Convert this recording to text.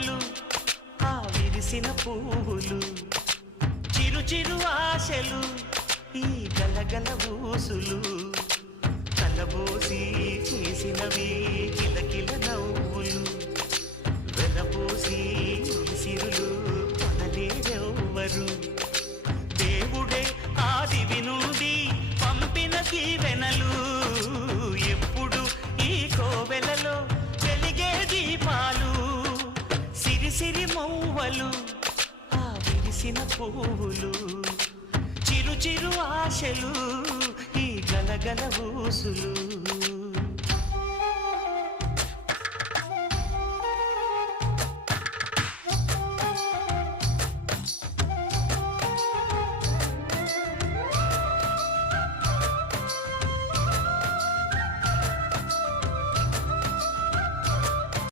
మొగ్గలు ఆ విరిసిన పువ్వులు చిరు చిరు ఆశలు ఈ గలగల ఊసులు కలబోసి చేసినవి కిలకిల నవ్వులు వెలబోసి సిరులు కొనలేరెవ్వరు దేవుడే ఆదివి నుండి పంపిన దీవెనలు ఎప్పుడు ఈ కోవెలలో వెలిగే దీపాలు సిరి సిరి మౌవలు ఆ విరిసిన పువ్వులు చిరు చిరు ఆశలు ఈ గలగల ఊసులు